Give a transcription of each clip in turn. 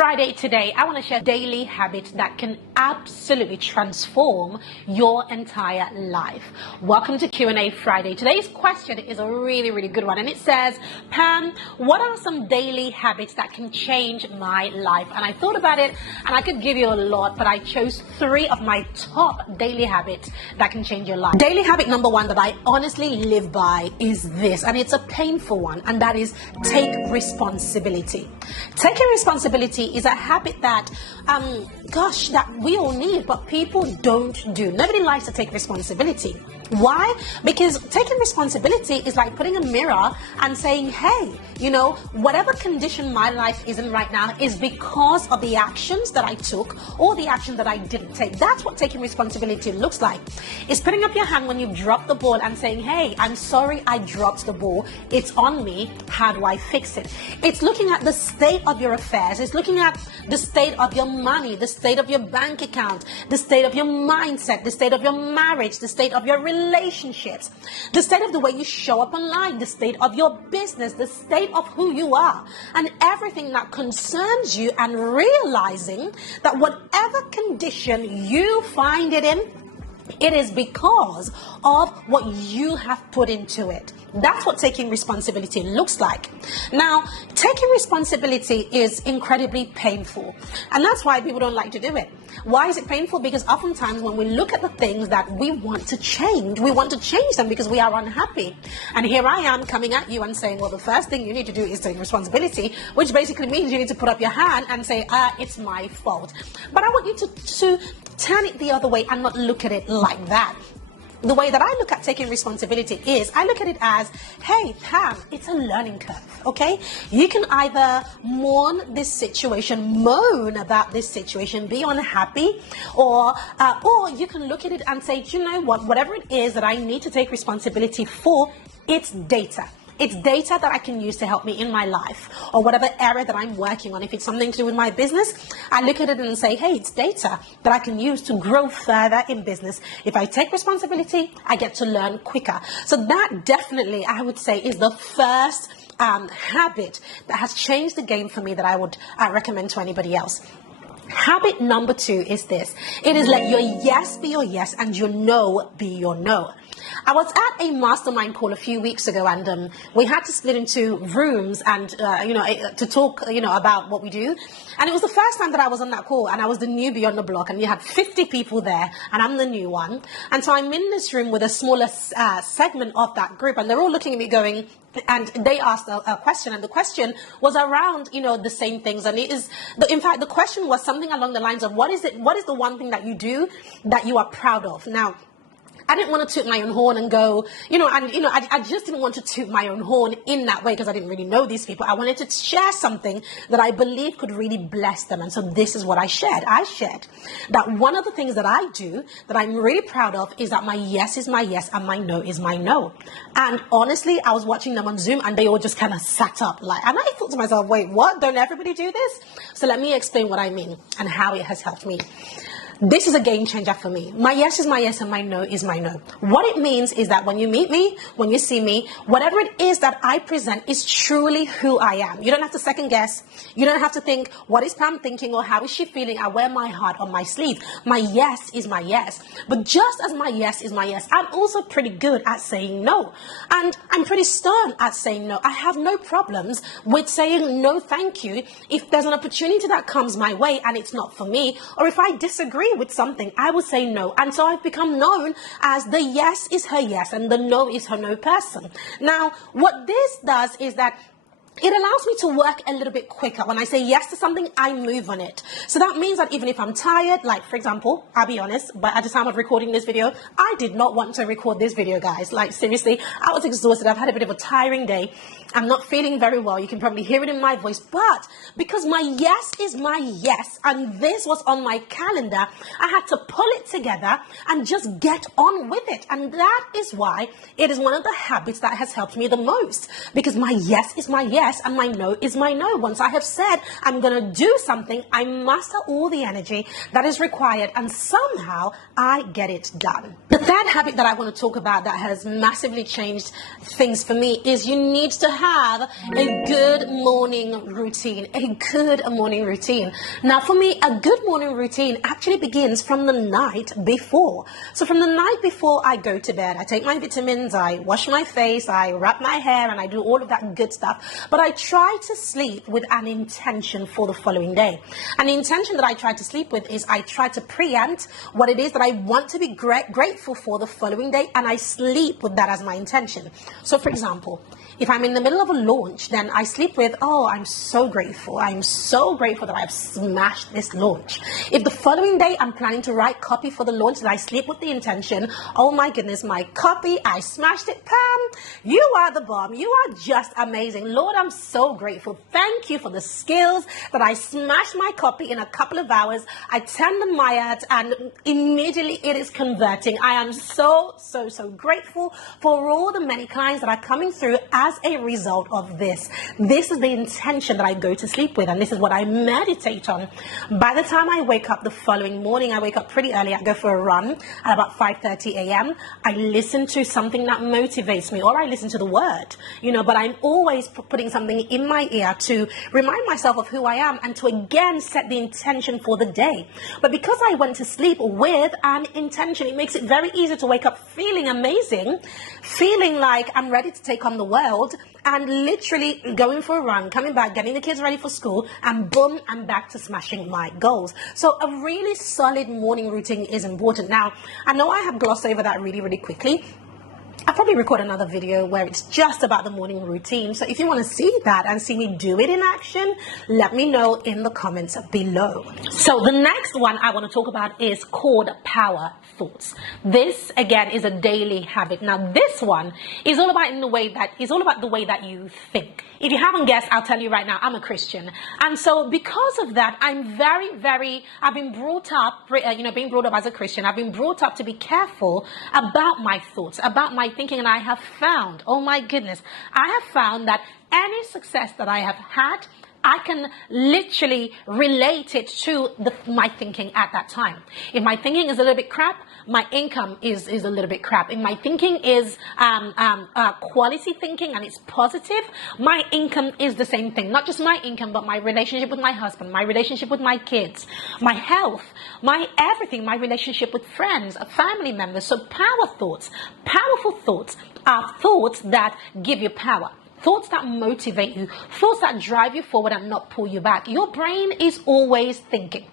Friday today, I want to share daily habits that can absolutely transform your entire life. Welcome to Q&A Friday. Today's question is a really good one, and it says, Pam, what are some daily habits that can change my life? And I thought about it, and I could give you a lot, but I chose 3 of my top daily habits that can change your life. Daily habit number 1 that I honestly live by is this, and it's a painful one, and that is take responsibility. Taking responsibility is a habit that, that we all need, but people don't do. Nobody likes to take responsibility. Why? Because taking responsibility is like putting a mirror and saying, hey, whatever condition my life is in right now is because of the actions that I took or the action that I didn't take. That's what taking responsibility looks like. It's putting up your hand when you drop the ball and saying, hey, I'm sorry I dropped the ball. It's on me. How do I fix it? It's looking at the state of your affairs. It's looking at the state of your money, the state of your bank account, the state of your mindset, the state of your marriage, the state of your relationships, the state of the way you show up online, the state of your business, the state of who you are, and everything that concerns you, and realizing that whatever condition you find it in, it is because of what you have put into it. That's what taking responsibility looks like. Now, taking responsibility is incredibly painful, and that's why people don't like to do it. Why is it painful? Because oftentimes when we look at the things that we want to change, we want to change them because we are unhappy. And here I am coming at you and saying, well, the first thing you need to do is take responsibility, which basically means you need to put up your hand and say, it's my fault. But I want you to turn it the other way and not look at it like that. The way that I look at taking responsibility is I look at it as, hey, Pam, it's a learning curve, okay? You can either mourn this situation, moan about this situation, be unhappy, or you can look at it and say, do you know what? Whatever it is that I need to take responsibility for, it's data. It's data that I can use to help me in my life, or whatever area that I'm working on. If it's something to do with my business, I look at it and say, hey, it's data that I can use to grow further in business. If I take responsibility, I get to learn quicker. So that definitely, I would say, is the first habit that has changed the game for me that I would recommend to anybody else. Habit number 2 is this. It is let your yes be your yes and your no be your no. I was at a mastermind call a few weeks ago, and we had to split into rooms and, to talk, about what we do. And it was the first time that I was on that call, and I was the newbie on the block, and you had 50 people there, and I'm the new one. And so I'm in this room with a smaller segment of that group, and they're all looking at me going, and they asked a question, and the question was around, the same things. And in fact, the question was something along the lines of, what is the one thing that you do that you are proud of? Now, I didn't want to toot my own horn and go, I just didn't want to toot my own horn in that way because I didn't really know these people. I wanted to share something that I believe could really bless them. And so this is what I shared. I shared that one of the things that I do that I'm really proud of is that my yes is my yes and my no is my no. And honestly, I was watching them on Zoom and they all just kind of sat up and I thought to myself, wait, what? Don't everybody do this? So let me explain what I mean and how it has helped me. This is a game changer for me. My yes is my yes and my no is my no. What it means is that when you meet me, when you see me, whatever it is that I present is truly who I am. You don't have to second guess. You don't have to think, what is Pam thinking or how is she feeling? I wear my heart on my sleeve. My yes is my yes. But just as my yes is my yes, I'm also pretty good at saying no. And I'm pretty stern at saying no. I have no problems with saying no thank you if there's an opportunity that comes my way and it's not for me, or if I disagree with something, I will say no. And so I've become known as the yes is her yes and the no is her no person. Now, what this does is that it allows me to work a little bit quicker. When I say yes to something, I move on it. So that means that even if I'm tired, like for example, I'll be honest, but at the time of recording this video, I did not want to record this video, guys. Like seriously, I was exhausted. I've had a bit of a tiring day. I'm not feeling very well. You can probably hear it in my voice, but because my yes is my yes and this was on my calendar, I had to pull it together and just get on with it. And that is why it is one of the habits that has helped me the most, because my yes is my yes yes and my no is my no. Once I have said I'm going to do something, I muster all the energy that is required and somehow I get it done. The third habit that I want to talk about that has massively changed things for me is you need to have a good morning routine. A good morning routine. Now for me, a good morning routine actually begins from the night before. So from the night before I go to bed, I take my vitamins, I wash my face, I wrap my hair, and I do all of that good stuff. But I try to sleep with an intention for the following day. And the intention that I try to sleep with is I try to preempt what it is that I want to be grateful for the following day, and I sleep with that as my intention. So for example, if I'm in the middle of a launch, then I sleep with, oh, I'm so grateful. I'm so grateful that I've smashed this launch. If the following day I'm planning to write copy for the launch, then I sleep with the intention, oh my goodness, my copy, I smashed it. Pam, you are the bomb. You are just amazing. Lord, I'm so grateful. Thank you for the skills that I smashed my copy in a couple of hours. I turn the Mayat and immediately it is converting. I am so grateful for all the many clients that are coming through as a result of this. This is the intention that I go to sleep with, and this is what I meditate on. By the time I wake up the following morning, I wake up pretty early. I go for a run at about 5:30 a.m. I listen to something that motivates me, or I listen to the word, but I'm always putting something in my ear to remind myself of who I am and to again set the intention for the day. But because I went to sleep with an intention, it makes it very easy to wake up feeling amazing, feeling like I'm ready to take on the world, and literally going for a run, coming back, getting the kids ready for school, and boom, I'm back to smashing my goals. So a really solid morning routine is important. Now, I know I have glossed over that really quickly. I'll probably record another video where it's just about the morning routine. So if you want to see that and see me do it in action, let me know in the comments below. So the next one I want to talk about is called power thoughts. This again is a daily habit. Now this one is all about the way that you think. If you haven't guessed, I'll tell you right now, I'm a Christian. And so because of that, I'm I've been brought up, being brought up as a Christian, I've been brought up to be careful about my thoughts, about my thinking. And I have found, oh my goodness, I have found that any success that I have had, I can literally relate it to my thinking at that time. If my thinking is a little bit crap, my income is a little bit crap. If my thinking is quality thinking and it's positive, my income is the same thing. Not just my income, but my relationship with my husband, my relationship with my kids, my health, my everything, my relationship with friends, family members. So powerful thoughts are thoughts that give you power. Thoughts that motivate you, thoughts that drive you forward and not pull you back. Your brain is always thinking.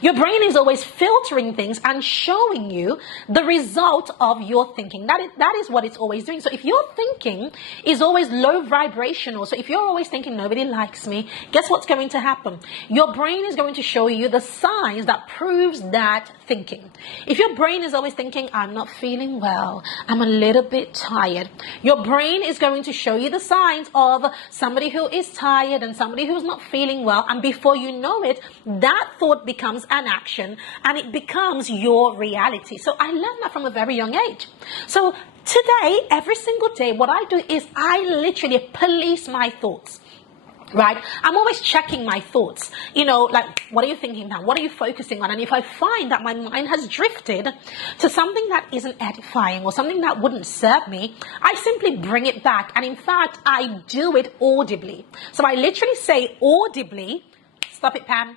Your brain is always filtering things and showing you the result of your thinking. That is what it's always doing. So if your thinking is always low vibrational, so if you're always thinking nobody likes me, guess what's going to happen? Your brain is going to show you the signs that proves that thinking. If your brain is always thinking, I'm not feeling well, I'm a little bit tired, your brain is going to show you the signs of somebody who is tired and somebody who's not feeling well. And before you know it, that thought becomes an action and it becomes your reality. So I learned that from a very young age. So today, every single day, what I do is I literally police my thoughts. Right? I'm always checking my thoughts. Like, what are you thinking now? What are you focusing on? And if I find that my mind has drifted to something that isn't edifying or something that wouldn't serve me, I simply bring it back. And in fact, I do it audibly. So I literally say audibly, stop it, Pam.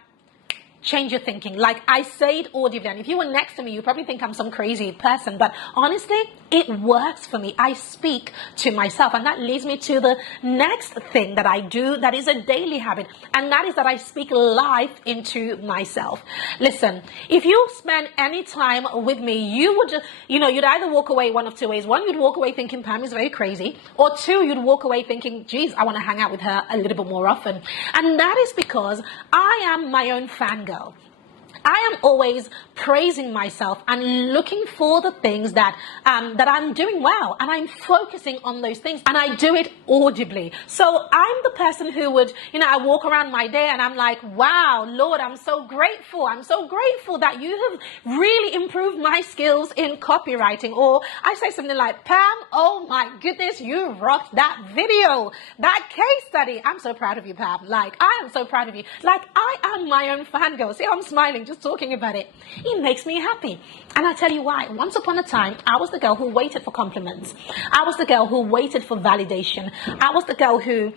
Change your thinking. Like I say it audibly. And if you were next to me, you probably think I'm some crazy person. But honestly, it works for me. I speak to myself. And that leads me to the next thing that I do that is a daily habit. And that is that I speak life into myself. Listen, if you spend any time with me, you'd either walk away one of two ways. One, you'd walk away thinking Pam is very crazy. Or two, you'd walk away thinking, geez, I want to hang out with her a little bit more often. And that is because I am my own fangirl. I am always praising myself and looking for the things that I'm doing well, and I'm focusing on those things, and I do it audibly. So I'm the person who would, I walk around my day and I'm like, wow, Lord, I'm so grateful. I'm so grateful that you have really improved my skills in copywriting. Or I say something like, Pam, oh my goodness, you rocked that video, that case study. I'm so proud of you, Pam. Like, I am so proud of you. Like, I am my own fangirl. See, I'm smiling just talking about it. It makes me happy. And I tell you why. Once upon a time, I was the girl who waited for compliments. I was the girl who waited for validation. I was the girl who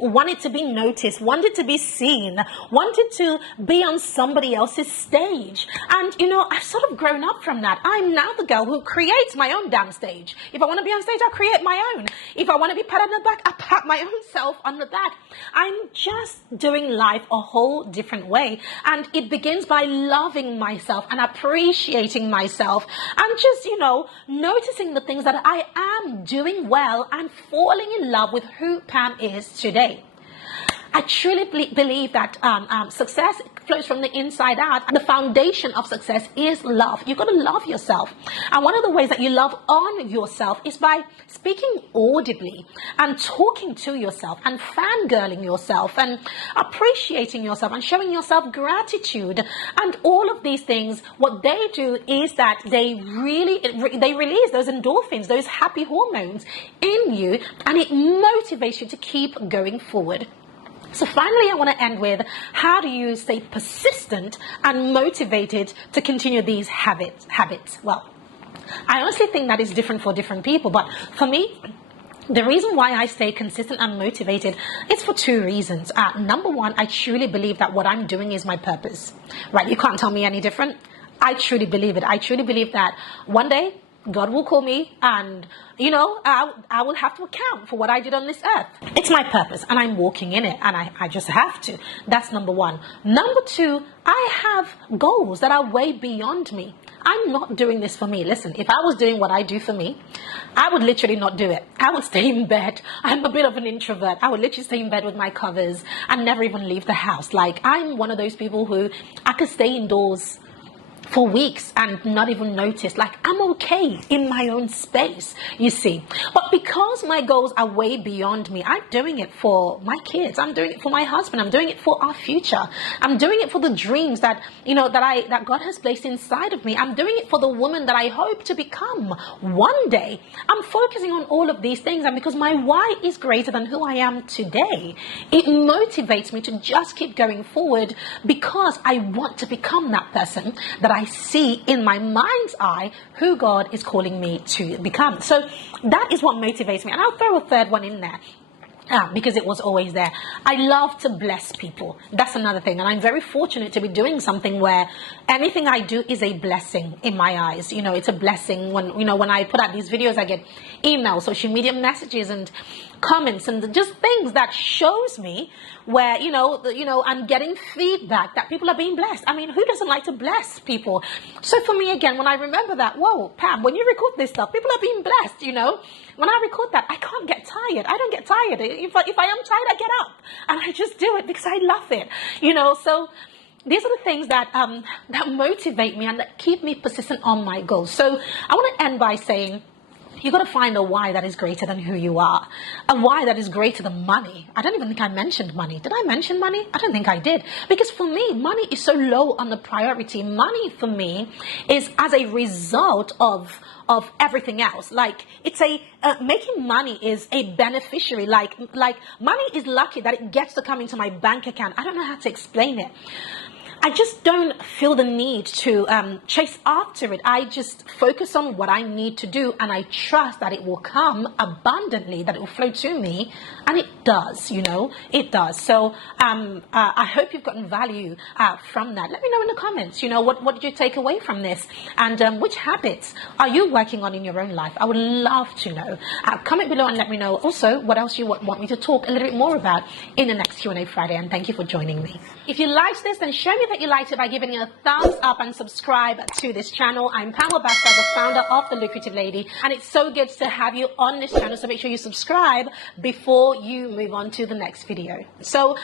wanted to be noticed, wanted to be seen, wanted to be on somebody else's stage. And, I've sort of grown up from that. I'm now the girl who creates my own damn stage. If I want to be on stage, I create my own. If I want to be pat on the back, I pat my own self on the back. I'm just doing life a whole different way. And it begins by loving myself and appreciating myself and just, noticing the things that I am doing well and falling in love with who Pam is today. I truly believe that success flows from the inside out. And the foundation of success is love. You've got to love yourself. And one of the ways that you love on yourself is by speaking audibly and talking to yourself and fangirling yourself and appreciating yourself and showing yourself gratitude. And all of these things, what they do is that they release those endorphins, those happy hormones in you, and it motivates you to keep going forward. So finally, I want to end with, how do you stay persistent and motivated to continue these habits? Well, I honestly think that is different for different people. But for me, the reason why I stay consistent and motivated is for two reasons. Number one, I truly believe that what I'm doing is my purpose. Right? You can't tell me any different. I truly believe it. I truly believe that one day God will call me and, I will have to account for what I did on this earth. It's my purpose and I'm walking in it, and I just have to. That's number one. Number two, I have goals that are way beyond me. I'm not doing this for me. Listen, if I was doing what I do for me, I would literally not do it. I would stay in bed. I'm a bit of an introvert. I would literally stay in bed with my covers and never even leave the house. Like, I'm one of those people who I could stay indoors for weeks and not even notice. Like, I'm okay in my own space, you see. But because my goals are way beyond me, I'm doing it for my kids. I'm doing it for my husband. I'm doing it for our future. I'm doing it for the dreams that, that God has placed inside of me. I'm doing it for the woman that I hope to become one day. I'm focusing on all of these things, and because my why is greater than who I am today, it motivates me to just keep going forward, because I want to become that person that I see in my mind's eye who God is calling me to become. So that is what motivates me. And I'll throw a third one in there, because it was always there. I love to bless people. That's another thing. And I'm very fortunate to be doing something where anything I do is a blessing in my eyes. It's a blessing when I put out these videos, I get emails, social media messages, and comments, and just things that shows me where, I'm getting feedback that people are being blessed. I mean, who doesn't like to bless people? So for me, again, when I remember that, whoa, Pam, when you record this stuff, people are being blessed, When I record that, I can't get tired. I don't get tired. If I am tired, I get up and I just do it because I love it, So these are the things that that motivate me and that keep me persistent on my goals. So I want to end by saying, you got to find a why that is greater than who you are. A why that is greater than money. I don't even think I mentioned money. Did I mention money? I don't think I did. Because for me, money is so low on the priority. Money for me is as a result of everything else. Like, it's making money is a beneficiary. Like money is lucky that it gets to come into my bank account. I don't know how to explain it. I just don't feel the need to chase after it. I just focus on what I need to do, and I trust that it will come abundantly, that it will flow to me, and it does, it does. So I hope you've gotten value from that. Let me know in the comments, what did you take away from this, and which habits are you working on in your own life? I would love to know. Comment below and let me know also what else you want me to talk a little bit more about in the next Q&A Friday, and thank you for joining me. If you liked this, then show me hope that you liked it by giving it a thumbs up and subscribe to this channel. I'm Pamela Basta, the founder of The Lucrative Lady, and it's so good to have you on this channel, so make sure you subscribe before you move on to the next video. So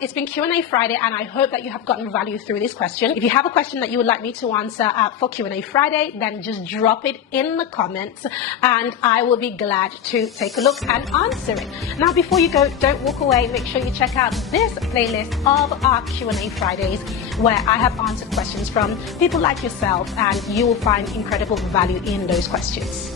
it's been Q&A Friday, and I hope that you have gotten value through this question. If you have a question that you would like me to answer for Q&A Friday, then just drop it in the comments and I will be glad to take a look and answer it. Now, before you go, don't walk away. Make sure you check out this playlist of our Q&A Fridays, where I have answered questions from people like yourself, and you will find incredible value in those questions.